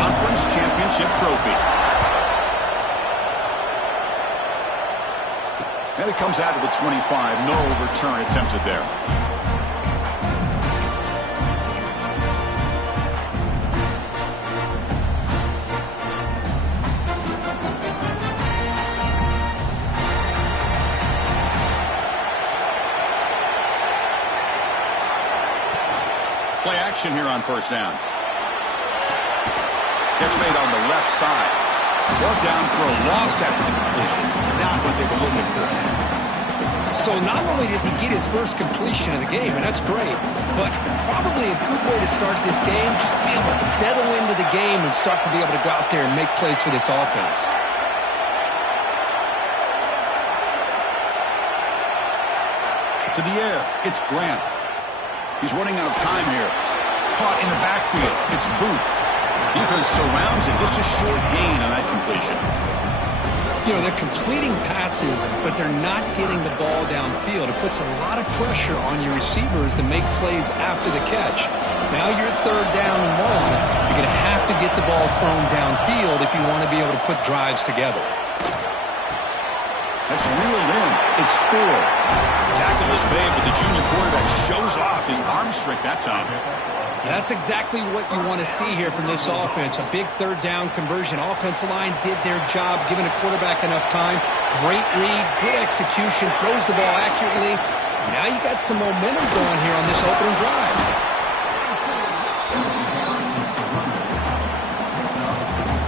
conference championship trophy. And it comes out of the 25. No return attempted there. Play action here on first down. Catch made on the left side. Brought down for a loss after the completion. Not what they were looking for. So not only does he get his first completion of the game, and that's great, but probably a good way to start this game, just to be able to settle into the game and start to be able to go out there and make plays for this offense. To the air, it's Grant. He's running out of time here. Caught in the backfield. It's Booth. Defense surrounds it. Just a short gain on that completion. You know, they're completing passes, but they're not getting the ball downfield. It puts a lot of pressure on your receivers to make plays after the catch. Now you're third down and 1. You're going to have to get the ball thrown downfield if you want to be able to put drives together. That's reeled in. It's 4. Tackle is made, but the junior quarterback shows off his arm strength that time. That's exactly what you want to see here from this offense. A big third down conversion. Offensive line did their job, giving a quarterback enough time. Great read, good execution, throws the ball accurately. Now you got some momentum going here on this opening drive.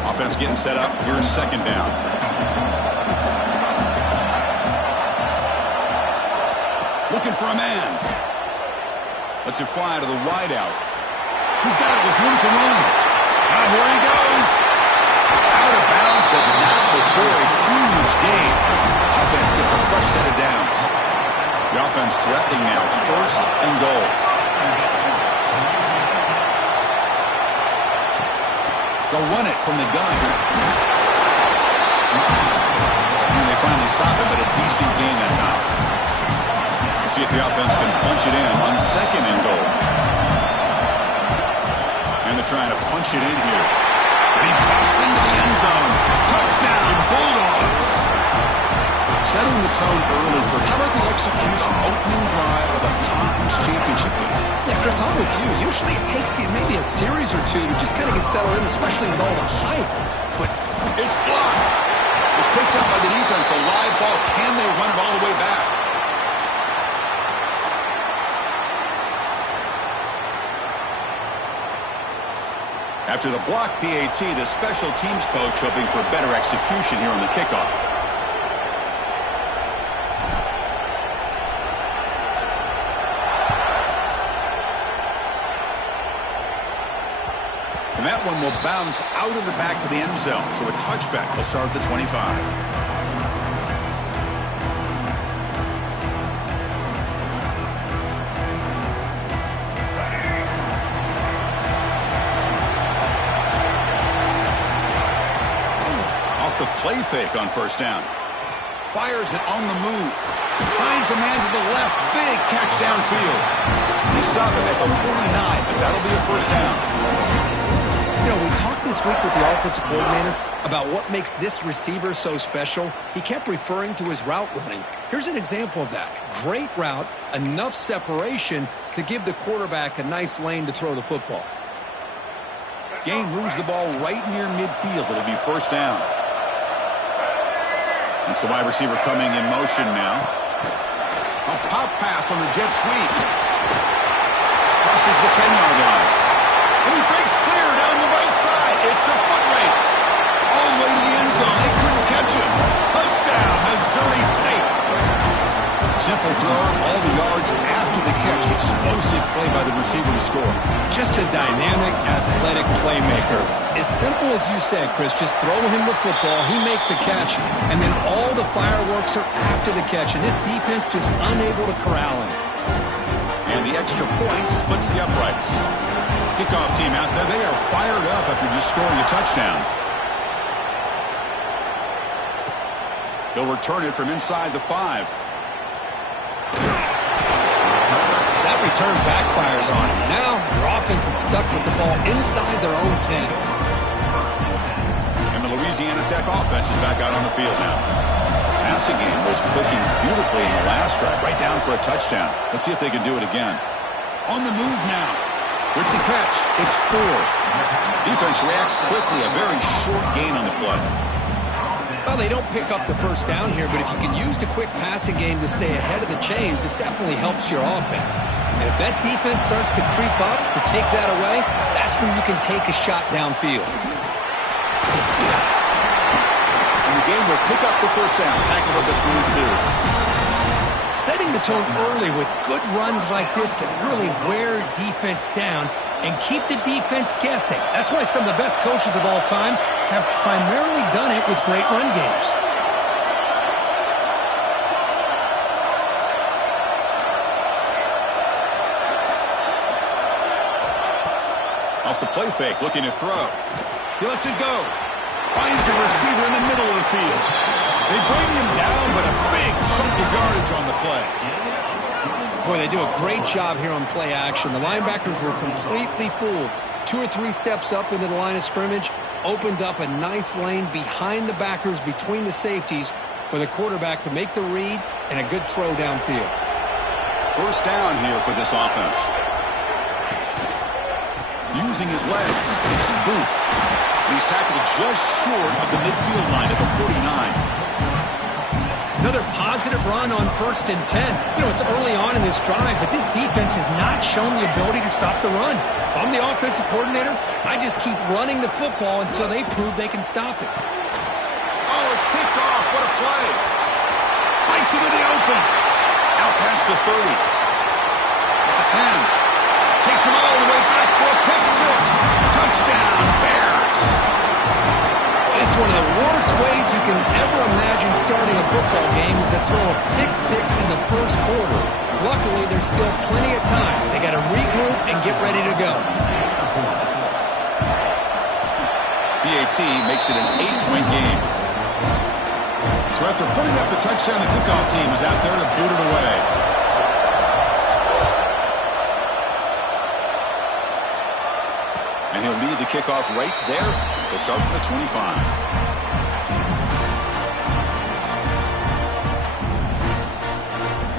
Offense getting set up. Here's second down. Looking for a man. Lets it fly to the wideout. He's got it with room to run. Now here he goes. Out of bounds, but not before a huge gain. Offense gets a fresh set of downs. The offense threatening now. First and goal. They'll run it from the gun. And they finally stop it, but a decent gain that time. See if the offense can punch it in on second and goal. And they're trying to punch it in here. And he busts into the end zone. Touchdown, Bulldogs. Setting the tone early for how about the execution, opening drive of a conference championship game. Yeah, Chris, I'm with you. Usually it takes you maybe a series or two to just kind of get settled in, especially with all the hype. But it's blocked. It's picked up by the defense. A live ball. Can they run it all the way back? After the block PAT, the special teams coach hoping for better execution here on the kickoff. And that one will bounce out of the back of the end zone. So a touchback will start at the 25. The play fake on first down. Fires it on the move. Finds a man to the left. Big catch downfield. They stop him at the 49, but that'll be a first down. You know, we talked this week with the offensive coordinator about what makes this receiver so special. He kept referring to his route running. Here's an example of that. Great route, enough separation to give the quarterback a nice lane to throw the football. Gain moves the ball right near midfield. It'll be first down. It's the wide receiver coming in motion now. A pop pass on the jet sweep. Crosses the 10-yard line. And he breaks clear down the right side. It's a foot race. All the way to the end zone. They couldn't catch him. Touchdown, Missouri State. Simple throw, all the yards after the catch. Explosive play by the receiver to score. Just a dynamic, athletic playmaker. As simple as you said, Chris, just throw him the football, he makes a catch, and then all the fireworks are after the catch, and this defense just unable to corral him. And the extra point splits the uprights. Kickoff team out there, they are fired up after just scoring a touchdown. They'll return it from inside the 5. That return backfires on him. Now their offense is stuck with the ball inside their own 10. And the Louisiana Tech offense is back out on the field now. Passing game was clicking beautifully in the last drive, right down for a touchdown. Let's see if they can do it again. On the move now. With the catch, it's 4. Defense reacts quickly, a very short gain on the play. Well, they don't pick up the first down here, but if you can use the quick passing game to stay ahead of the chains, it definitely helps your offense. And if that defense starts to creep up to take that away, that's when you can take a shot downfield. And the game will pick up the first down, tackle at the 22. Setting the tone early with good runs like this can really wear defense down and keep the defense guessing. That's why some of the best coaches of all time have primarily done it with great run games. Off the play fake, looking to throw. He lets it go. Finds the receiver in the middle of the field. They bring him down, but a big chunk of yardage on the play. Boy, they do a great job here on play action. The linebackers were completely fooled. 2 or 3 steps up into the line of scrimmage, opened up a nice lane behind the backers, between the safeties, for the quarterback to make the read and a good throw downfield. First down here for this offense. Using his legs, it's Booth. He's tackled just short of the midfield line at the 49. Another positive run on 1st and 10. You know, it's early on in this drive, but this defense has not shown the ability to stop the run. If I'm the offensive coordinator, I just keep running the football until they prove they can stop it. Oh, it's picked off. What a play. Bites into the open. Out past the 30. At the 10. Takes him all the way back for a pick 6. Touchdown, Bears. This is one of the worst ways you can ever imagine starting a football game is to throw a pick 6 in the first quarter. Luckily, there's still plenty of time. They got to regroup and get ready to go. PAT makes it an 8-point game. So after putting up the touchdown, the kickoff team is out there to boot it away. And he'll lead the kickoff right there. He'll start from the 25.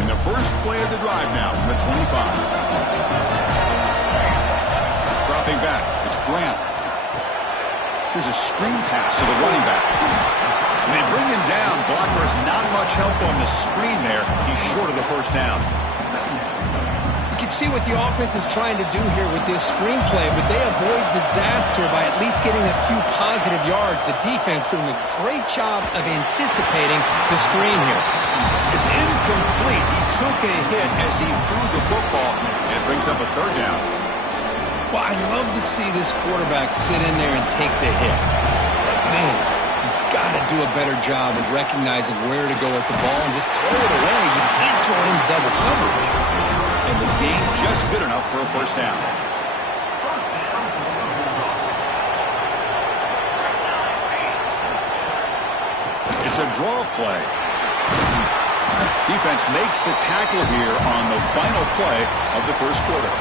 And the first play of the drive now from the 25. Dropping back, it's Grant. Here's a screen pass to the running back. And they bring him down. Blocker's not much help on the screen there. He's short of the first down. You can see what the offense is trying to do here with this screenplay, but they avoid disaster by at least getting a few positive yards. The defense doing a great job of anticipating the screen here. It's incomplete. He took a hit as he threw the football, and it brings up a 3rd down. Well, I'd love to see this quarterback sit in there and take the hit. But man, he's got to do a better job of recognizing where to go with the ball and just throw it away. You can't throw it in double coverage. And the game just good enough for a first down. It's a draw play. Defense makes the tackle here on the final play of the first quarter.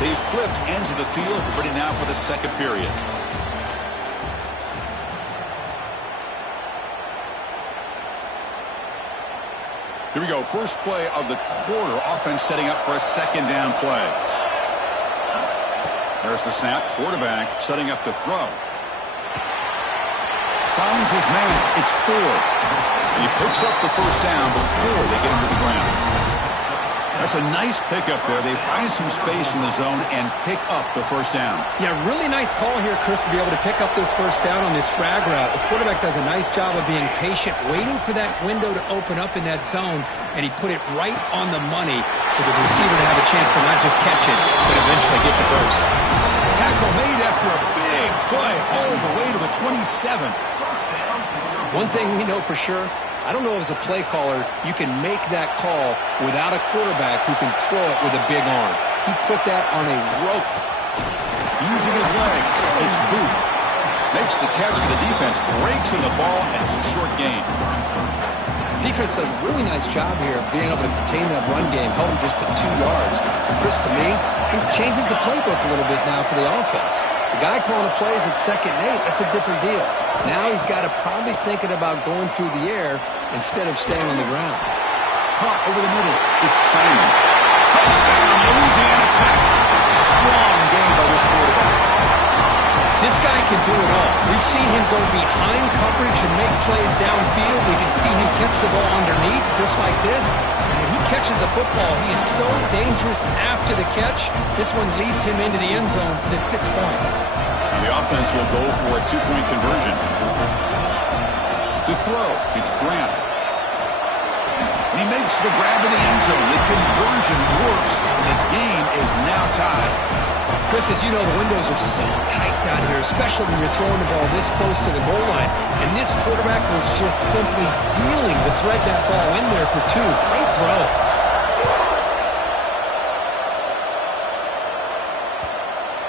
They flipped ends of the field, ready now for the second period. Here we go. First play of the quarter. Offense setting up for a 2nd down play. There's the snap. Quarterback setting up to throw. Finds his man. It's Ford. And he picks up the first down before they get him to the ground. That's a nice pickup there. They find some space in the zone and pick up the first down. Yeah, really nice call here, Chris, to be able to pick up this first down on this drag route. The quarterback does a nice job of being patient, waiting for that window to open up in that zone, and he put it right on the money for the receiver to have a chance to not just catch it, but eventually get the first. Tackle made after a big play all the way to the 27. One thing we know for sure, I don't know as a play caller, you can make that call without a quarterback who can throw it with a big arm. He put that on a rope. Using his legs, it's Booth. Makes the catch for the defense, breaks in the ball, and it's a short gain. Defense does a really nice job here of being able to contain that run game, held him just to 2 yards. Chris, to me, this changes the playbook a little bit now for the offense. The guy calling the plays at 2nd and 8, that's a different deal. Now he's got to probably thinking about going through the air instead of staying on the ground. Caught over the middle. It's Simon. Touchdown, Louisiana Tech. Strong game by this quarterback. This guy can do it all. We've seen him go behind coverage and make plays downfield. We can see him catch the ball underneath, just like this. And when he catches a football, he is so dangerous after the catch. This one leads him into the end zone for the 6 points. Now the offense will go for a 2-point conversion. To throw, it's Grant. He makes the grab in the end zone. The conversion works. The game is now tied. Chris, as you know, the windows are so tight down here, especially when you're throwing the ball this close to the goal line. And this quarterback was just simply dealing to thread that ball in there for 2. Great throw.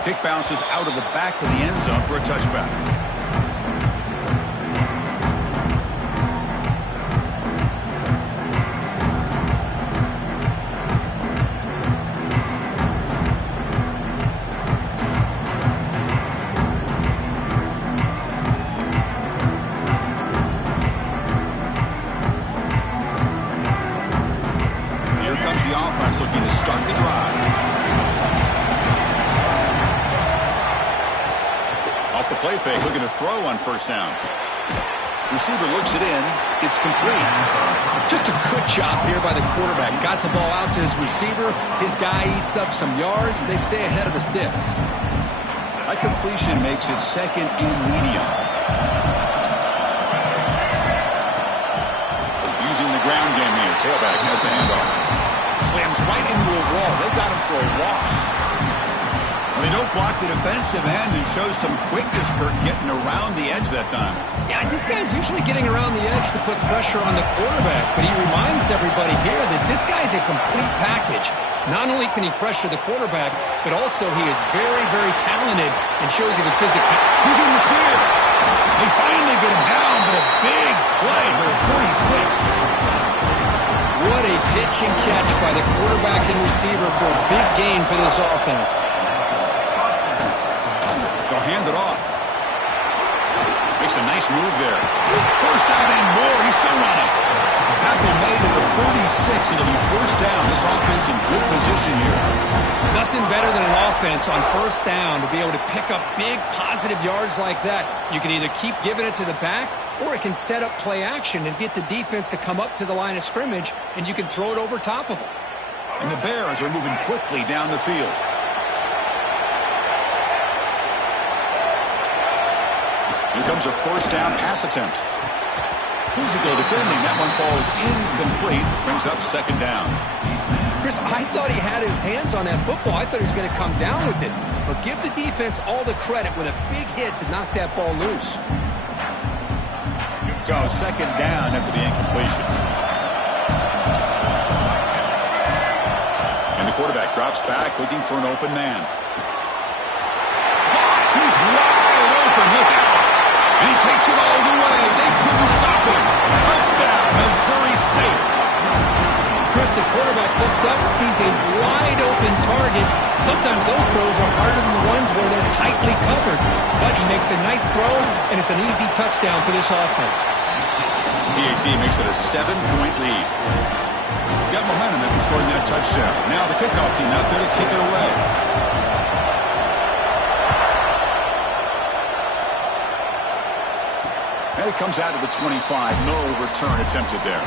Kick bounces out of the back of the end zone for a touchback. Looking to start the drive. Off the play fake, looking to throw on 1st down. Receiver looks it in. It's complete. Just a good job here by the quarterback. Got the ball out to his receiver. His guy eats up some yards. They stay ahead of the sticks. A completion makes it 2nd and medium. Using the ground game here. Tailback has the handoff. Slams right into a wall. They've got him for a loss. Well, they don't block the defensive end and show some quickness, Kirk, getting around the edge that time. Yeah, this guy's usually getting around the edge to put pressure on the quarterback, but he reminds everybody here that this guy's a complete package. Not only can he pressure the quarterback, but also he is very, very talented and shows you the physical. He's in the clear. They finally get him down, but a big play for 46. What a pitch and catch by the quarterback and receiver for a big gain for this offense. They'll hand it off. Makes a nice move there. 1st down and more. He's still running. Tackle made at the 36. It'll be 1st down. This offense in good position here. Nothing better than an offense on 1st down to be able to pick up big positive yards like that. You can either keep giving it to the back, or it can set up play action and get the defense to come up to the line of scrimmage, and you can throw it over top of them. And the Bears are moving quickly down the field. Here comes a 1st down pass attempt. Physical defending. That one falls incomplete. Brings up 2nd down. Chris, I thought he had his hands on that football. I thought he was going to come down with it. But give the defense all the credit with a big hit to knock that ball loose. So 2nd down after the incompletion. And the quarterback drops back looking for an open man. He's wide open. Look out. And he takes it all the way. They couldn't stop him. Touchdown, Missouri State. Chris, the quarterback looks up and sees a wide-open target. Sometimes those throws are harder than the ones where they're tightly covered. But he makes a nice throw, and it's an easy touchdown for this offense. PAT makes it a 7-point lead. Got momentum after scoring that touchdown. Now the kickoff team out there to kick it away. And it comes out of the 25. No return attempted there.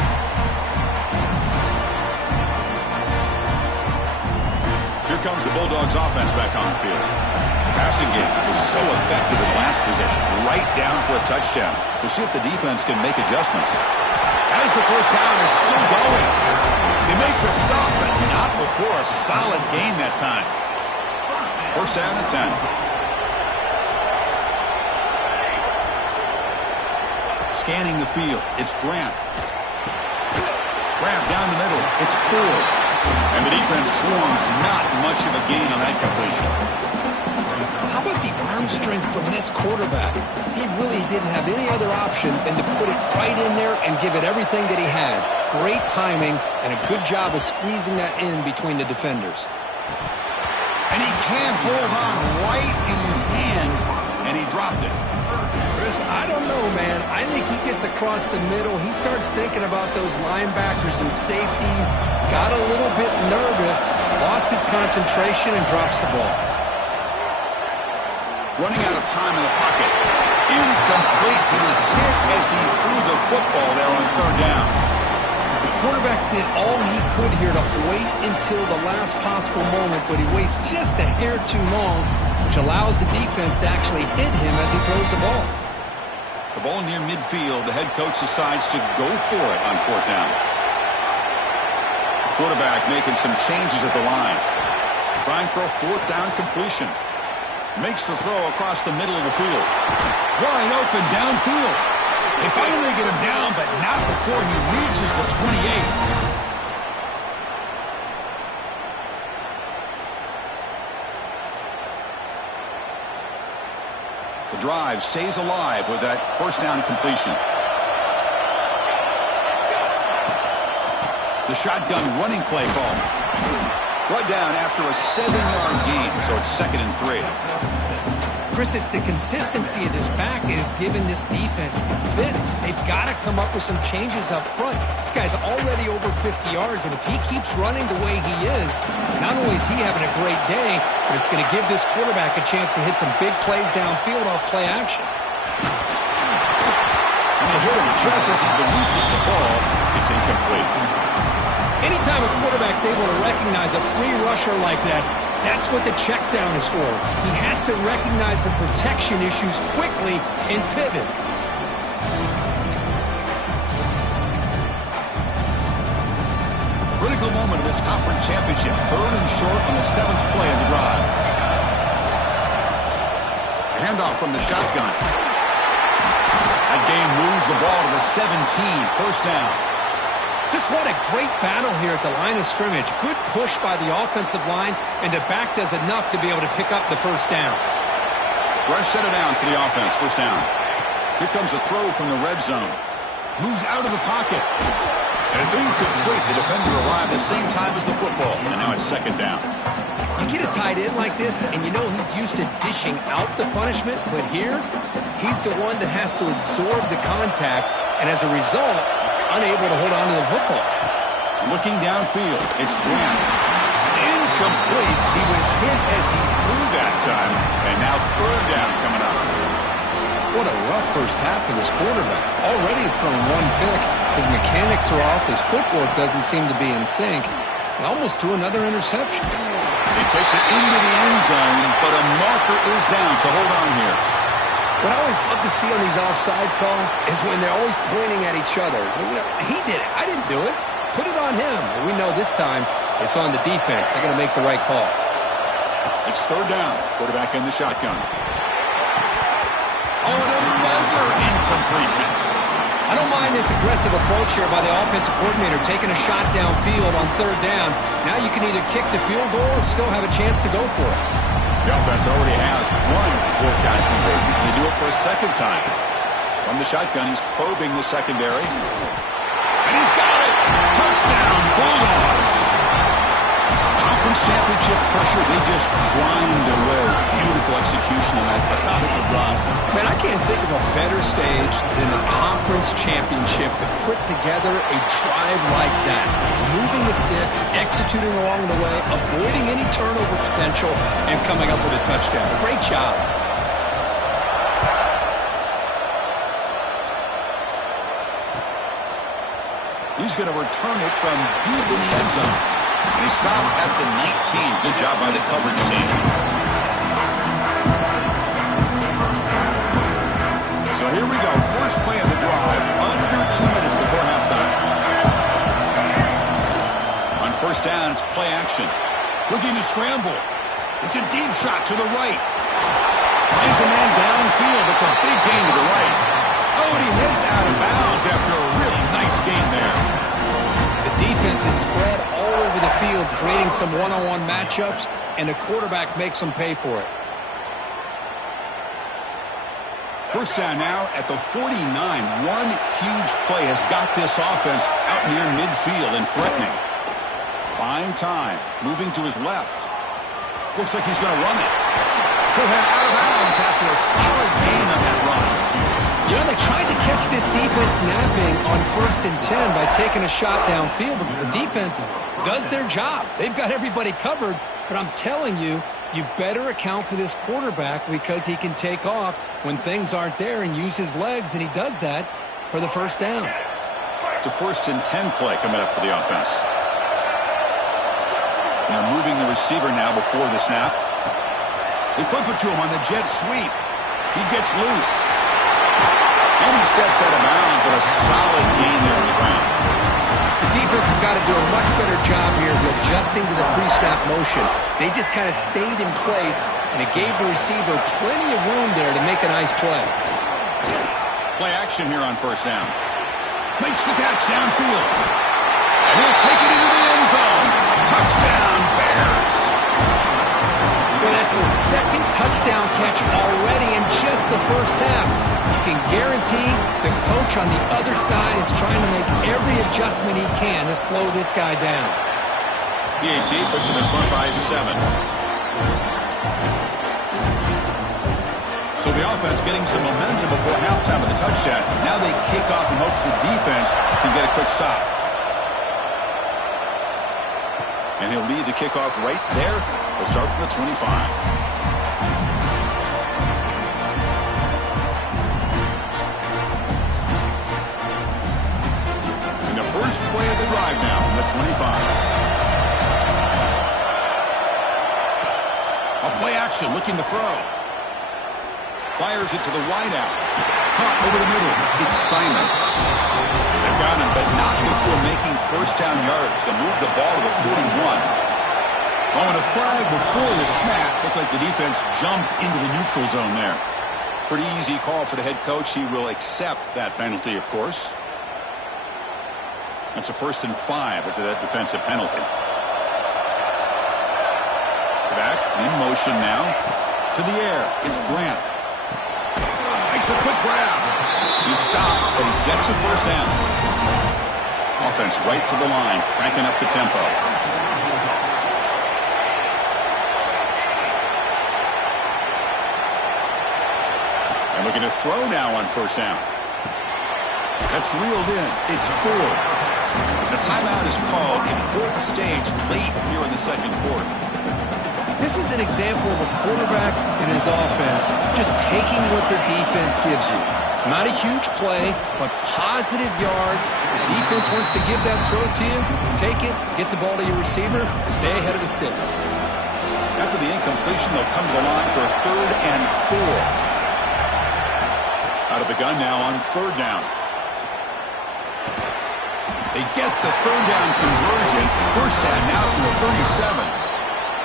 Here comes the Bulldogs offense back on the field. The passing game was so effective in last possession, right down for a touchdown. We'll see if the defense can make adjustments. As the 1st down is still going. They make the stop, but not before a solid gain that time. 1st down and 10. Scanning the field, it's Grant. Grant down the middle, it's Ford. And the defense swarms, not much of a gain on that completion. How about the arm strength from this quarterback? He really didn't have any other option than to put it right in there and give it everything that he had. Great timing and a good job of squeezing that in between the defenders. And he can't hold on right in his hands, and he dropped it. Chris, I don't know, man. I think he gets across the middle. He starts thinking about those linebackers and safeties, got a little bit nervous, lost his concentration, and drops the ball. Running out of time in the pocket. Incomplete. He was hit as he threw the football there on third down. The quarterback did all he could here to wait until the last possible moment, but he waits just a hair too long, which allows the defense to actually hit him as he throws the ball. The ball near midfield. The head coach decides to go for it on fourth down. The quarterback making some changes at the line. Trying for a fourth down completion. Makes the throw across the middle of the field. Wide open downfield. They finally get him down, but not before he reaches the 28. The drive stays alive with that first down completion. The shotgun running play call. Brought down after a 7-yard gain, so it's 2nd and 3. Chris, it's the consistency of this pack is giving this defense fits. They've got to come up with some changes up front. This guy's already over 50 yards, and if he keeps running the way he is, not only is he having a great day, but it's going to give this quarterback a chance to hit some big plays downfield off play action. And they hit him just as he releases the ball. It's incomplete. Anytime a quarterback's able to recognize a free rusher like that, that's what the check down is for. He has to recognize the protection issues quickly and pivot. Critical moment of this conference championship. 3rd and short on the 7th play of the drive. A handoff from the shotgun. That game moves the ball to the 17. First down. Just what a great battle here at the line of scrimmage. Good push by the offensive line, and the back does enough to be able to pick up the first down. Fresh set of downs for the offense. First down. Here comes a throw from the red zone. Moves out of the pocket. And it's incomplete. The defender arrived at the same time as the football. And now it's 2nd down. You get a tight end like this, and you know he's used to dishing out the punishment, but here, he's the one that has to absorb the contact, and as a result, he's unable to hold on to the football. Looking downfield, it's Budman. It's incomplete. He was hit as he threw that time, and now 3rd down coming up. What a rough first half for this quarterback. Already he's thrown 1 pick. His mechanics are off. His footwork doesn't seem to be in sync. He almost threw another interception. He takes it into the end zone, but a marker is down, so hold on here. What I always love to see on these offsides call is when they're always pointing at each other. You know, he did it. I didn't do it. Put it on him. We know this time it's on the defense. They're going to make the right call. It's 3rd down. Quarterback in the shotgun. Oh, and another incompletion. I don't mind this aggressive approach here by the offensive coordinator, taking a shot downfield on 3rd down. Now you can either kick the field goal or still have a chance to go for it. The offense already has 1 fourth-down conversion. They do it for a 2nd time. From the shotgun, he's probing the secondary. And he's got it! Touchdown, Bulldogs! Conference championship pressure, they just grind away. Beautiful execution on that methodical drive. Man, I can't think of a better stage than the conference championship to put together a drive like that. Moving the sticks, executing along the way, avoiding any turnover potential, and coming up with a touchdown. Great job. He's going to return it from deep in the end zone. And he stopped at the 19. Good job by the coverage team. So here we go. First play of the drive. Under 2 minutes before halftime. On first down, it's play action. Looking to scramble. It's a deep shot to the right. Finds a man downfield. It's a big gain to the right. Oh, and he heads out of bounds after a really nice gain there. The defense is spread all over the field, creating some one-on-one matchups, and the quarterback makes them pay for it. First down now at the 49. One huge play has got this offense out near midfield and threatening. Fine time. Moving to his left. Looks like he's going to run it. He'll head out of bounds after a solid gain on that run. You know, they tried to catch this defense napping on 1st and 10 by taking a shot downfield, but the defense does their job. They've got everybody covered, but I'm telling you, you better account for this quarterback because he can take off when things aren't there and use his legs, and he does that for the first down. It's a 1st and 10 play coming up for the offense. Now moving the receiver now before the snap. They flip it to him on the jet sweep. He gets loose. And he steps out of bounds, but a solid gain there on the ground. The defense has got to do a much better job here of adjusting to the pre-snap motion. They just kind of stayed in place, and it gave the receiver plenty of room there to make a nice play. Play action here on 1st down. Makes the catch downfield. And he'll take it into the end zone. Touchdown, Bears. Well, that's his 2nd touchdown catch already in just the first half. You can guarantee the coach on the other side is trying to make every adjustment he can to slow this guy down. PAT puts him in front by 7. So the offense getting some momentum before halftime of the touchdown. Now they kick off in hopes the defense can get a quick stop. And he'll lead the kickoff right there. They'll start from the 25. And the first play of the drive now from the 25. A play action looking to throw. Fires it to the wideout. Caught over the middle. It's Simon. They've got him, but not before making 1st down yards. They'll move the ball to the 41. Oh, and a flag before the snap. Looked like the defense jumped into the neutral zone there. Pretty easy call for the head coach. He will accept that penalty, of course. That's a 1st and 5 after that defensive penalty. Back in motion now. To the air. It's Grant. Makes a quick grab. He stopped, but he gets a 1st down. Offense right to the line, cranking up the tempo. And looking to throw now on 1st down. That's reeled in. It's 4. The timeout is called. Important stage late here in the 2nd quarter. This is an example of a quarterback and his offense just taking what the defense gives you. Not a huge play, but positive yards. The defense wants to give that throw to you. Take it, get the ball to your receiver, stay ahead of the sticks. After the incompletion, they'll come to the line for 3rd and 4. Out of the gun now on 3rd down. They get the 3rd down conversion. 1st down now from the 37.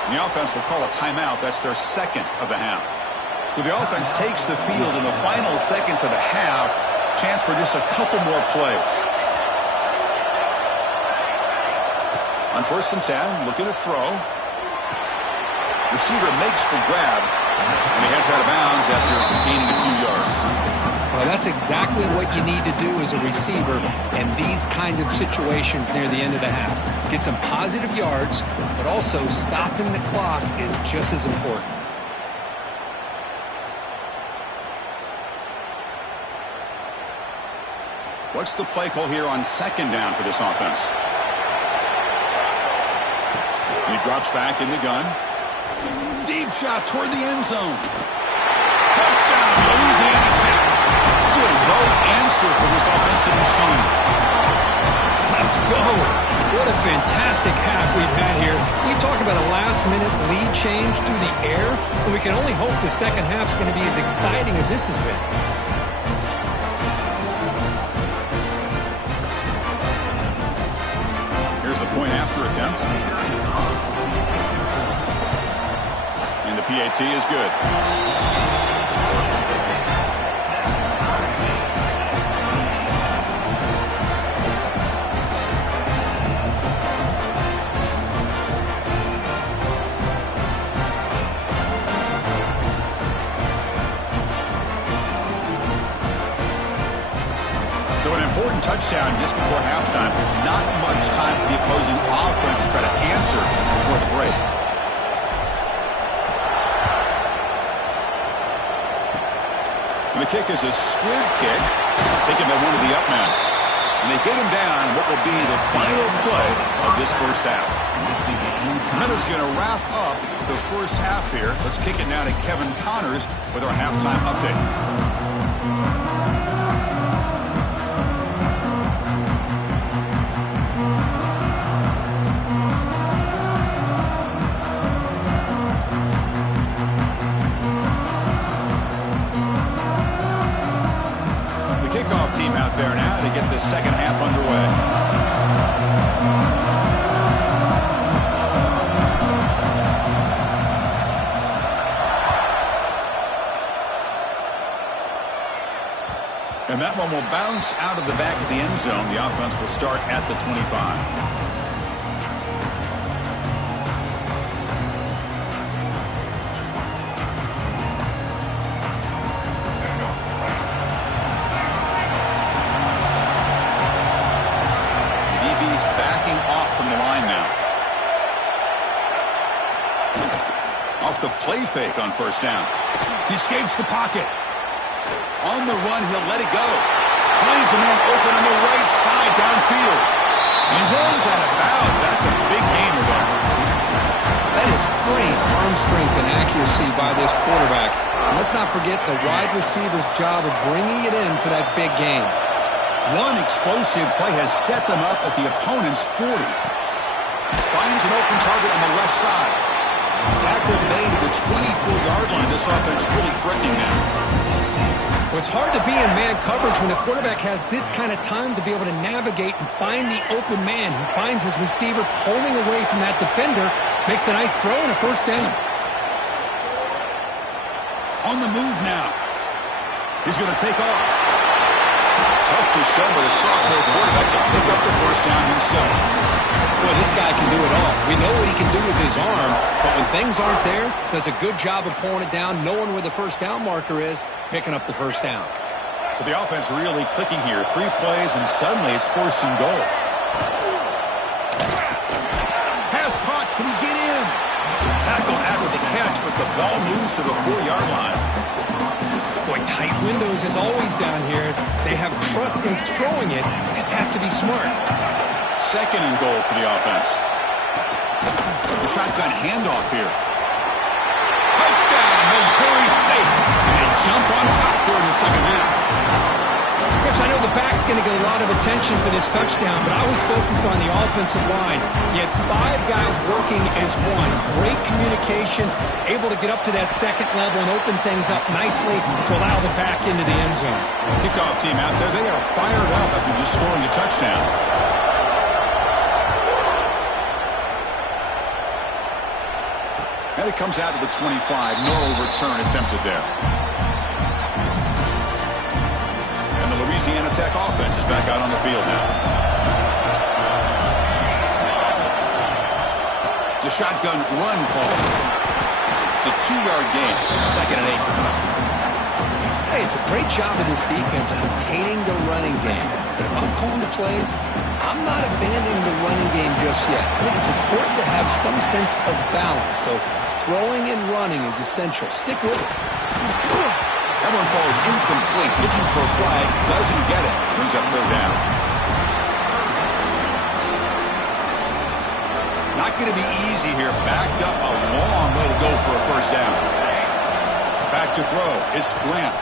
And the offense will call a timeout. That's their 2nd of the half. So the offense takes the field in the final seconds of the half. Chance for just a couple more plays. On 1st and 10, looking to throw. Receiver makes the grab, and he heads out of bounds after gaining a few yards. Well, that's exactly what you need to do as a receiver in these kind of situations near the end of the half. Get some positive yards, but also stopping the clock is just as important. What's the play call here on 2nd down for this offense? And he drops back in the gun. Deep shot toward the end zone. Touchdown, Louisiana Tech. Still no answer for this offensive machine. Let's go. What a fantastic half we've had here. We talk about a last-minute lead change through the air, and we can only hope the 2nd half's going to be as exciting as this has been. Here's the point after attempt. And the PAT is good. touchdown just before halftime. Not much time for the opposing offense to try to answer before the break. And the kick is a squib kick, taken by one of the up men. And they get him down in what will be the final play of this first half. Minutes going to wrap up the first half here. Let's kick it now to Kevin Connors with our halftime update. Team out there now to get the second half underway. And that one will bounce out of the back of the end zone. The offense will start at the 25. The play fake on first down. He escapes the pocket. On the run, he'll let it go. Finds a man open on the right side downfield. And runs out of bounds. That's a big gainer there. That is great arm strength and accuracy by this quarterback. And let's not forget the wide receiver's job of bringing it in for that big gain. One explosive play has set them up at the opponent's 40. Finds an open target on the left side. Tackle made at the 24-yard line. This offense really threatening now. Well, it's hard to be in man coverage when the quarterback has this kind of time to be able to navigate and find the open man. He finds his receiver pulling away from that defender, makes a nice throw and a first down. On the move now. He's going to take off. Tough to show, but a sophomore quarterback to pick up the first down himself. Boy, this guy can do it all. We know what he can do with his arm, but when things aren't there, does a good job of pulling it down, knowing where the first down marker is, picking up the first down. So the offense really clicking here. 3 plays, and suddenly it's first and goal. Pass caught. Can he get in? Tackled after the catch, but the ball moves to the 4-yard line. Boy, tight windows as always down here. They have trust in throwing it. They just have to be smart. Second and goal for the offense. The shotgun handoff here. Touchdown, Missouri State. And they jump on top here in the second half. Chris, I know the back's going to get a lot of attention for this touchdown, but I was focused on the offensive line. You had 5 guys working as one. Great communication, able to get up to that second level and open things up nicely to allow the back into the end zone. Kickoff team out there, they are fired up after just scoring a touchdown. And it comes out to the 25. No return attempted there. And the Louisiana Tech offense is back out on the field now. It's a shotgun run call. It's a 2-yard gain. Second and 8 coming up. Hey, it's a great job of this defense containing the running game. But if I'm calling the plays, I'm not abandoning the running game just yet. I think it's important to have some sense of balance. So throwing and running is essential. Stick with it. That one falls incomplete. Looking for a flag. Doesn't get it. Brings up third down. Not going to be easy here. Backed up a long way to go for a first down. Back to throw. It's Grant.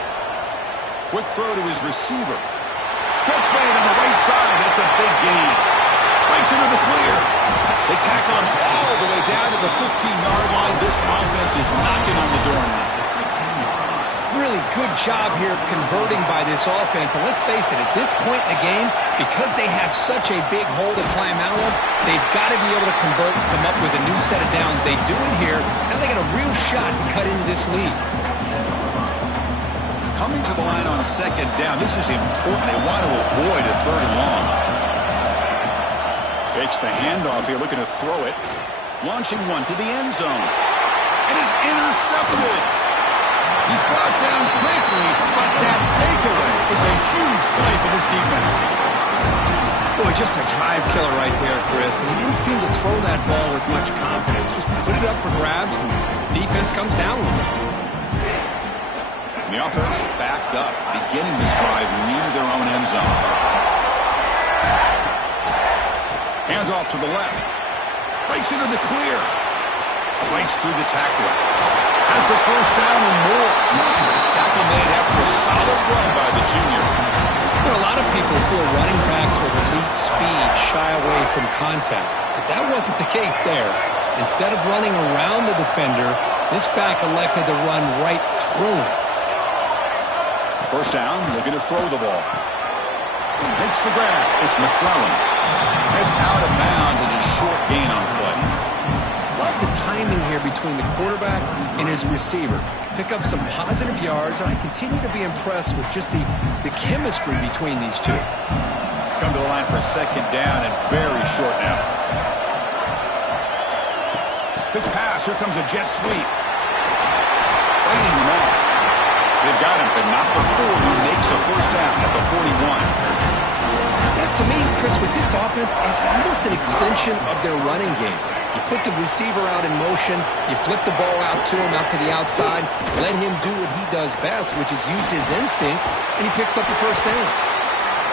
Quick throw to his receiver. Catch made on the right side. That's a big gain. Breaks into the clear. They tackle him all the way down to the 15-yard line. This offense is knocking on the door now. Really good job here of converting by this offense. And let's face it, at this point in the game, because they have such a big hole to climb out of, they've got to be able to convert and come up with a new set of downs. They do it here. Now they got a real shot to cut into this lead. Coming to the line on second down. This is important. They want to avoid a third and long. Fakes the handoff here, looking to throw it. Launching one to the end zone. And he's intercepted. He's brought down quickly, but that takeaway is a huge play for this defense. Boy, just a drive killer right there, Chris. And he didn't seem to throw that ball with much confidence. Just put it up for grabs, and defense comes down with it. And the offense backed up, beginning this drive near their own end zone. Hands off to the left. Breaks into the clear. Breaks through the tackler. Has the first down and more. Tackle made after a solid run by the junior. There are a lot of people feel running backs with elite speed shy away from contact, but that wasn't the case there. Instead of running around the defender, this back elected to run right through him. First down, looking to throw the ball. Takes the grab. It's McClellan. Heads out of bounds as a short gain on play. Love the timing here between the quarterback and his receiver. Pick up some positive yards, and I continue to be impressed with just the chemistry between these two. Come to the line for second down and very short now. Big pass. Here comes a jet sweep. Fighting him off. They've got him, but not before he makes a first down at the 41. Yeah, to me, Chris, with this offense, it's almost an extension of their running game. You put the receiver out in motion, you flip the ball out to him, out to the outside, let him do what he does best, which is use his instincts, and he picks up the first down.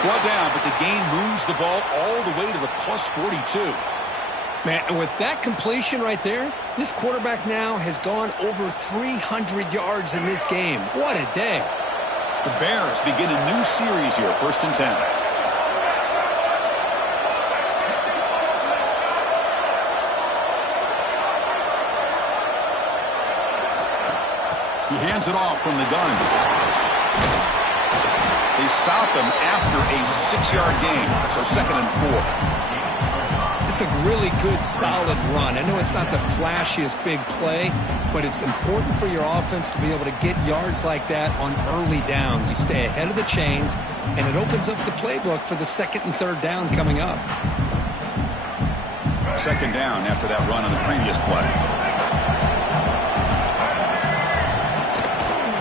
Brought down, but the gain moves the ball all the way to the plus 42. Man, and with that completion right there, this quarterback now has gone over 300 yards in this game. What a day. The Bears begin a new series here, 1st and 10. He hands it off from the gun. They stop him after a 6-yard gain, so 2nd and 4. It's a really good, solid run. I know it's not the flashiest big play, but it's important for your offense to be able to get yards like that on early downs. You stay ahead of the chains, and it opens up the playbook for the 2nd and 3rd down coming up. 2nd down after that run on the previous play.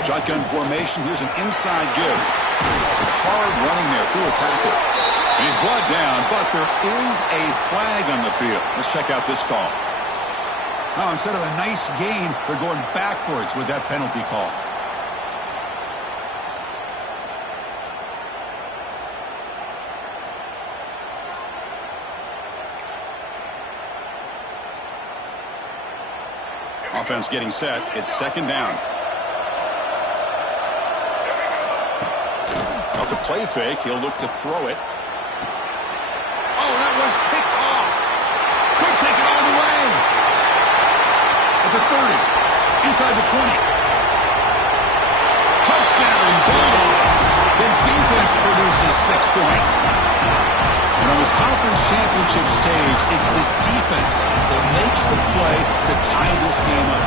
Shotgun formation. Here's an inside give. Some hard running there through a tackle. And he's brought down, but there is a flag on the field. Let's check out this call. Now, instead of a nice gain, they're going backwards with that penalty call. Offense getting set. It's 2nd down. Off the play fake, he'll look to throw it. Oh, that one's picked off. Could take it all the way. At the 30. Inside the 20. Touchdown, Bulldogs. The defense produces 6 points. And on this conference championship stage, it's the defense that makes the play to tie this game up.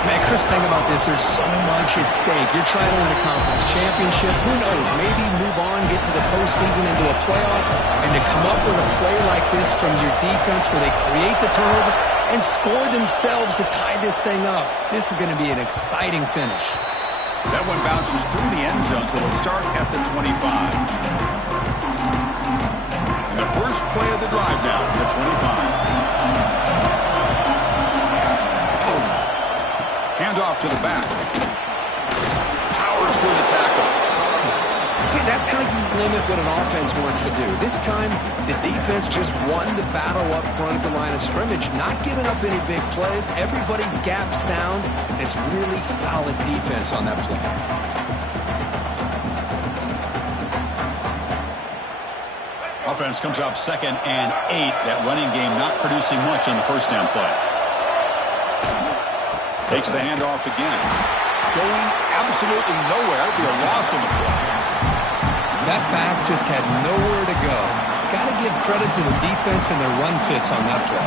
Man, Chris, think about this. There's so much at stake. You're trying to win a conference championship. Who knows? Maybe move on, get to the postseason, into a playoff, and to come up with a play like this from your defense where they create the turnover and score themselves to tie this thing up. This is going to be an exciting finish. That one bounces through the end zone, so it'll start at the 25. And the first play of the drive now, the 25. Handoff to the back. Powers through the tackle. See, that's how you limit what an offense wants to do. This time, the defense just won the battle up front at the line of scrimmage, not giving up any big plays. Everybody's gap sound. It's really solid defense on that play. Offense comes up 2nd and 8. That running game not producing much on the first down play. Takes the handoff again. Going absolutely nowhere. It'll be a loss on the play. That back just had nowhere to go. Got to give credit to the defense and their run fits on that play.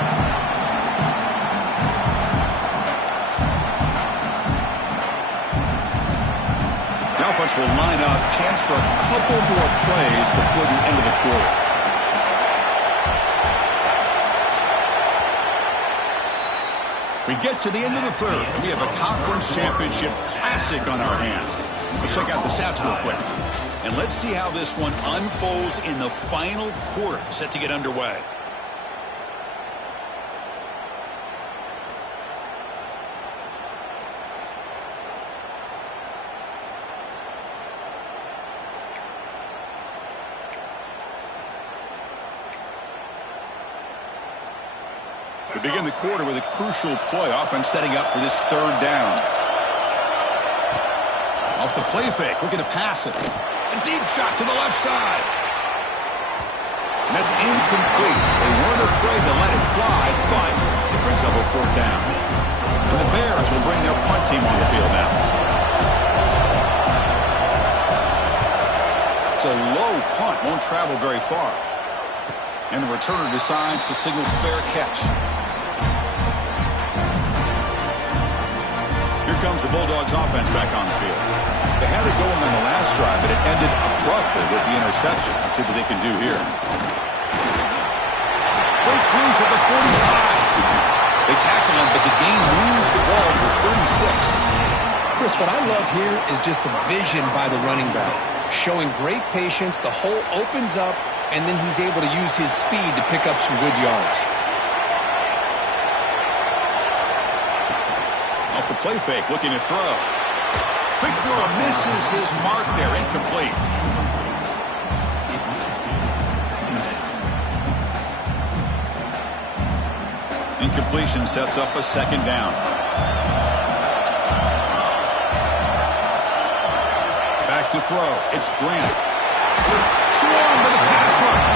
The offense will line up. Chance for a couple more plays before the end of the quarter. We get to the end of the 3rd. We have a conference championship classic on our hands. Let's check out the stats real quick. And let's see how this one unfolds in the final quarter, set to get underway. We begin the quarter with a crucial play. Offense setting up for this third down. Off the play fake, looking to pass it. A deep shot to the left side. And that's incomplete. They weren't afraid to let it fly, but it brings up a fourth down. And the Bears will bring their punt team on the field now. It's a low punt, won't travel very far. And the returner decides to signal fair catch. Here comes the Bulldogs offense back on the field. They had it going on the last drive, but it ended abruptly with the interception. Let's see what they can do here. Breaks loose at the 45. They tackle him, but the game moves the ball to 36. Chris, what I love here is just the vision by the running back. Showing great patience, the hole opens up, and then he's able to use his speed to pick up some good yards. Off the play fake, looking to throw. Quick throw misses his mark there, incomplete. Incompletion sets up a second down. Back to throw. It's Grant. Swarmed by the pass rush.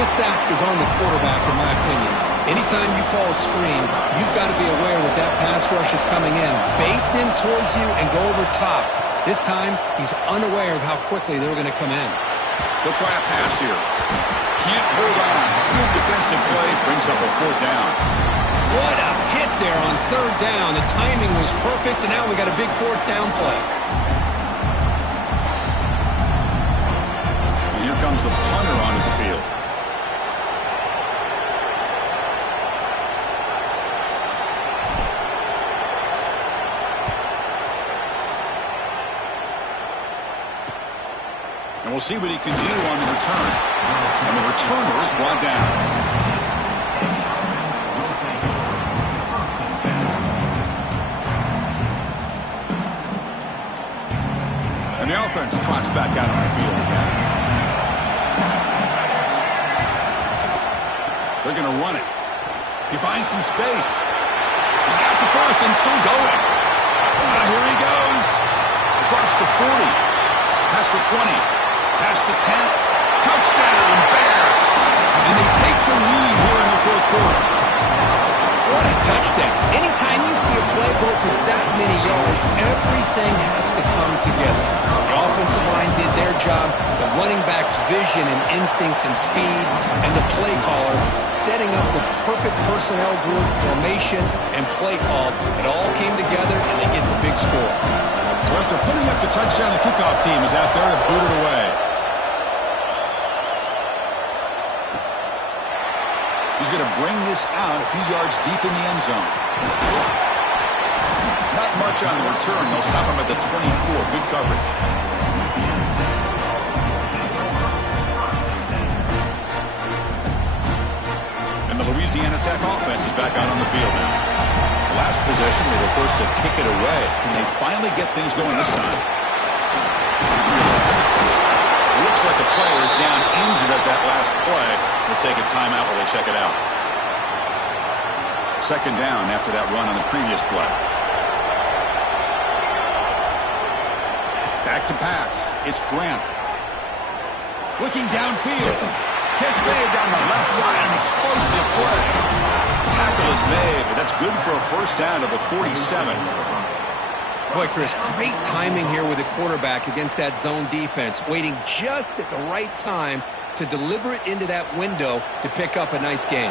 This sack is on the quarterback, in my opinion. Anytime you call a screen, you've got to be aware that that pass rush is coming in. Bait them towards you and go over top. This time, he's unaware of how quickly they're going to come in. They'll try a pass here. Can't hold on. Good defensive play brings up a fourth down. What a hit there on third down. The timing was perfect, and now we got a big fourth down play. And here comes the punter onto the field. And we'll see what he can do on the return. And the returner is brought down. And the offense trots back out on the field again. They're going to run it. He finds some space. He's got the first and still going. Here he goes. Across the 40. Past the 20. Past the 10. Touchdown, Bears. And they take the lead here in the fourth quarter. What a touchdown. Anytime you see a play go for that many yards, everything has to come together. The offensive line did their job, the running back's vision and instincts and speed, and the play caller setting up the perfect personnel group, formation, and play call. It all came together, and they get the big score. So after putting up the touchdown, the kickoff team is out there to boot it away. He's going to bring this out a few yards deep in the end zone. Not much on the return. They'll stop him at the 24. Good coverage. And the Louisiana Tech offense is back out on the field now. Last possession, they were forced to kick it away. Can they finally get things going this time? It looks like the player is down injured at that last play. We'll take a timeout while they check it out. Second down after that run on the previous play. Back to pass. It's Grant. Looking downfield. Catch made down the left side. An explosive play. Tackle is made, but that's good for a first down to the 47. Boy, Chris, great timing here with the quarterback against that zone defense, waiting just at the right time to deliver it into that window to pick up a nice gain.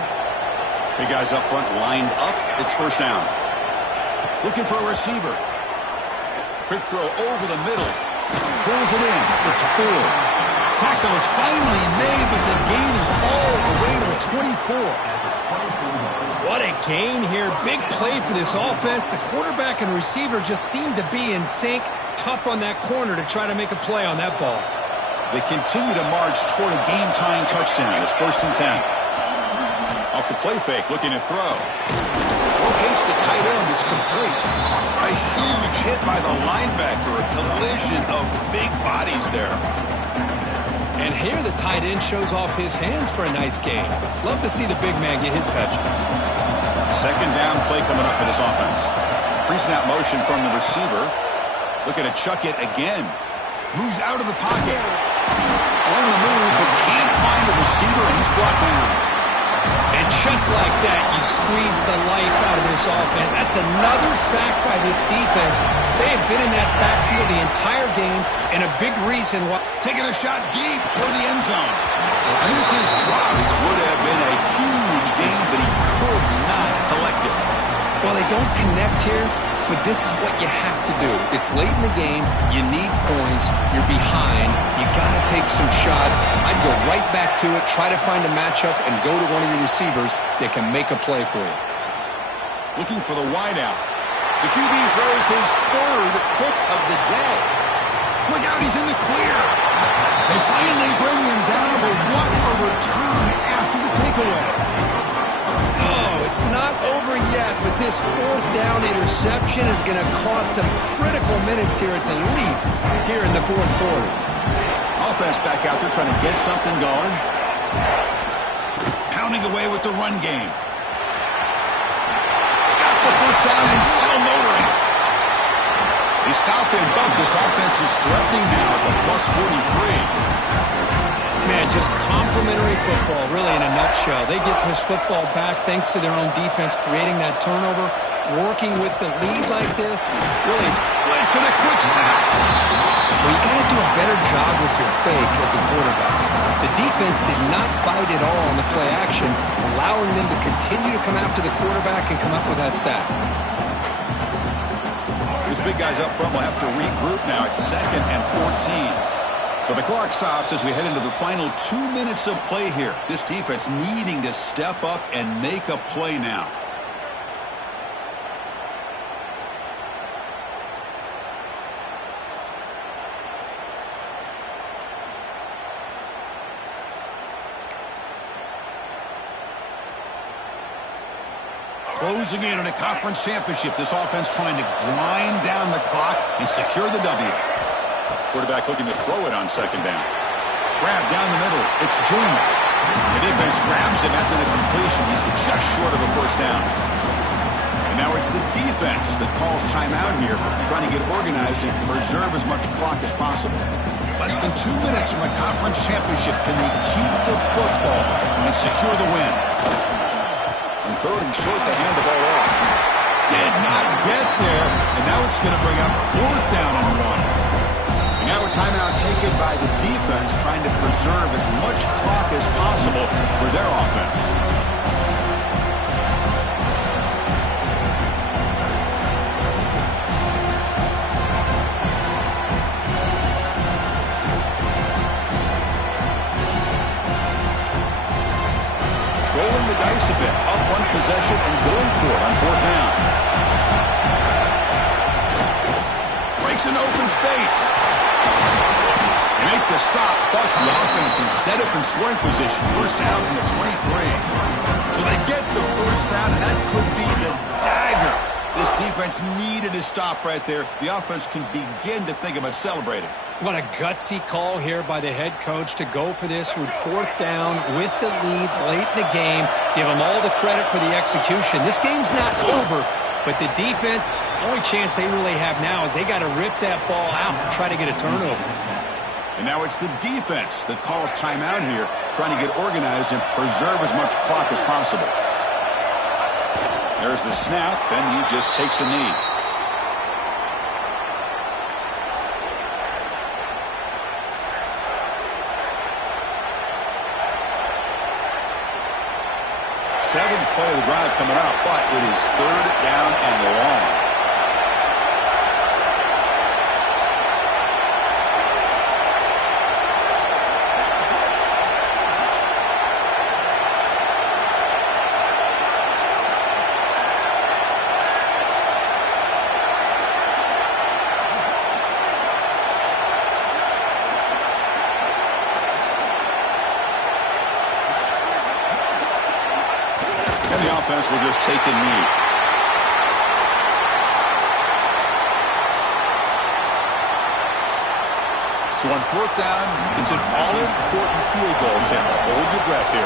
Big guys up front lined up. It's first down. Looking for a receiver. Quick throw over the middle. Pulls it in. It's full. Tackle is finally made, but the gain is all the way to the 24. What a gain here. Big play for this offense. The quarterback and receiver just seem to be in sync. Tough on that corner to try to make a play on that ball. They continue to march toward a game-tying touchdown. It's 1st and 10. Off the play fake, looking to throw. Locates the tight end. It's complete. A huge hit by the linebacker. A collision of big bodies there. And here the tight end shows off his hands for a nice gain. Love to see the big man get his touches. 2nd down play coming up for this offense. Pre-snap motion from the receiver. Looking to chuck it again. Moves out of the pocket. On the move, but can't find a receiver, and he's brought down. And just like that, you squeeze the life out of this offense. That's another sack by this defense. They have been in that backfield the entire game, and a big reason why. Taking a shot deep toward the end zone. And this is dropped. Would have been a huge gain, but he could not collect it. Well, they don't connect here, but this is what you have to do. It's late in the game. You need points. You're behind. You got to take some shots. I'd go right back to it, try to find a matchup, and go to one of your receivers that can make a play for you. Looking for the wideout. The QB throws his 3rd pick of the day. Look out, he's in the clear. They finally bring him down, but what a return after the takeaway. Oh, it's not over yet, but this 4th down interception is going to cost them critical minutes here at the least here in the 4th quarter. Offense back out there trying to get something going. Pounding away with the run game. Got the 1st down and still motoring. They stop in, but this offense is threatening now at the plus 43. Man, just complimentary football, really in a nutshell. They get this football back thanks to their own defense, creating that turnover, working with the lead like this. Really, blitz and a quick sack. Well, you got to do a better job with your fake as the quarterback. The defense did not bite at all on the play action, allowing them to continue to come after the quarterback and come up with that sack. These big guys up front will have to regroup now. It's 2nd and 14. So the clock stops as we head into the final 2 minutes of play here. This defense needing to step up and make a play now. Closing in on a conference championship. This offense trying to grind down the clock and secure the W. Quarterback looking to throw it on 2nd down. Grab down the middle. It's Joyner. The defense grabs him after the completion. He's just short of a 1st down. And now it's the defense that calls timeout here, trying to get organized and preserve as much clock as possible. Less than 2 minutes from a conference championship. Can they keep the football and secure the win? And 3rd and short to hand the ball off. Did not get there. And now it's going to bring up 4th down and 1. And now a timeout taken by the defense, trying to preserve as much clock as possible for their offense. Rolling the dice a bit, up one possession and going for it on 4th down. Breaks an open space. They make the stop, but the offense is set up in scoring position. 1st down from the 23. So they get the 1st down, and that could be the dagger. This defense needed a stop right there. The offense can begin to think about celebrating. What a gutsy call here by the head coach to go for this with 4th down with the lead late in the game. Give them all the credit for the execution. This game's not over, but the defense, the only chance they really have now is they got to rip that ball out and try to get a turnover. And now it's the defense that calls timeout here, trying to get organized and preserve as much clock as possible. There's the snap, and he just takes a knee. Seventh play of the drive coming up, but it is 3rd down and long. So on fourth down, it's an all-important field goal attempt. Hold your breath here.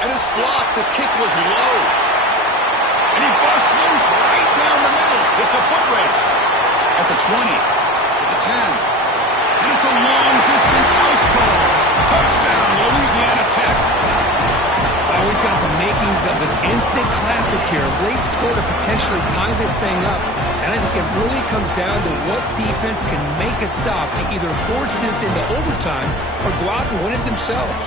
And it's blocked. The kick was low. And he busts loose right down the middle. It's a foot race. At the 20, at the 10. And it's a long-distance house call. Touchdown, Louisiana Tech. Well, we've got the makings of an instant classic here. Late score to potentially tie this thing up. And I think it really comes down to what defense can make a stop to either force this into overtime or go out and win it themselves.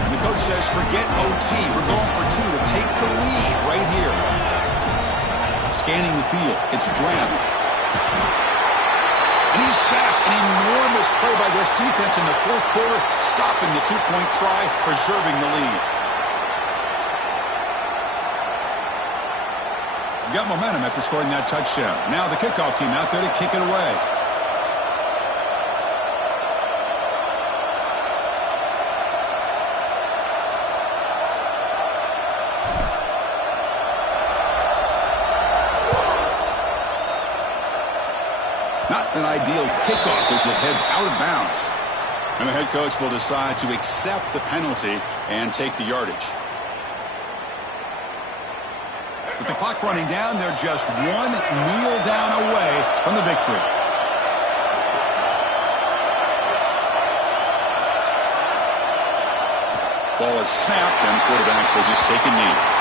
And the coach says, forget OT. We're going for two to take the lead right here. Scanning the field, it's Graham. And he's sacked. An enormous play by this defense in the fourth quarter, stopping the two-point try, preserving the lead. We got momentum after scoring that touchdown. Now the kickoff team out there to kick it away. Not an ideal kickoff as it heads out of bounds. And the head coach will decide to accept the penalty and take the yardage. With the clock running down, they're just one kneel down away from the victory. Ball is snapped, and the quarterback will just take a knee.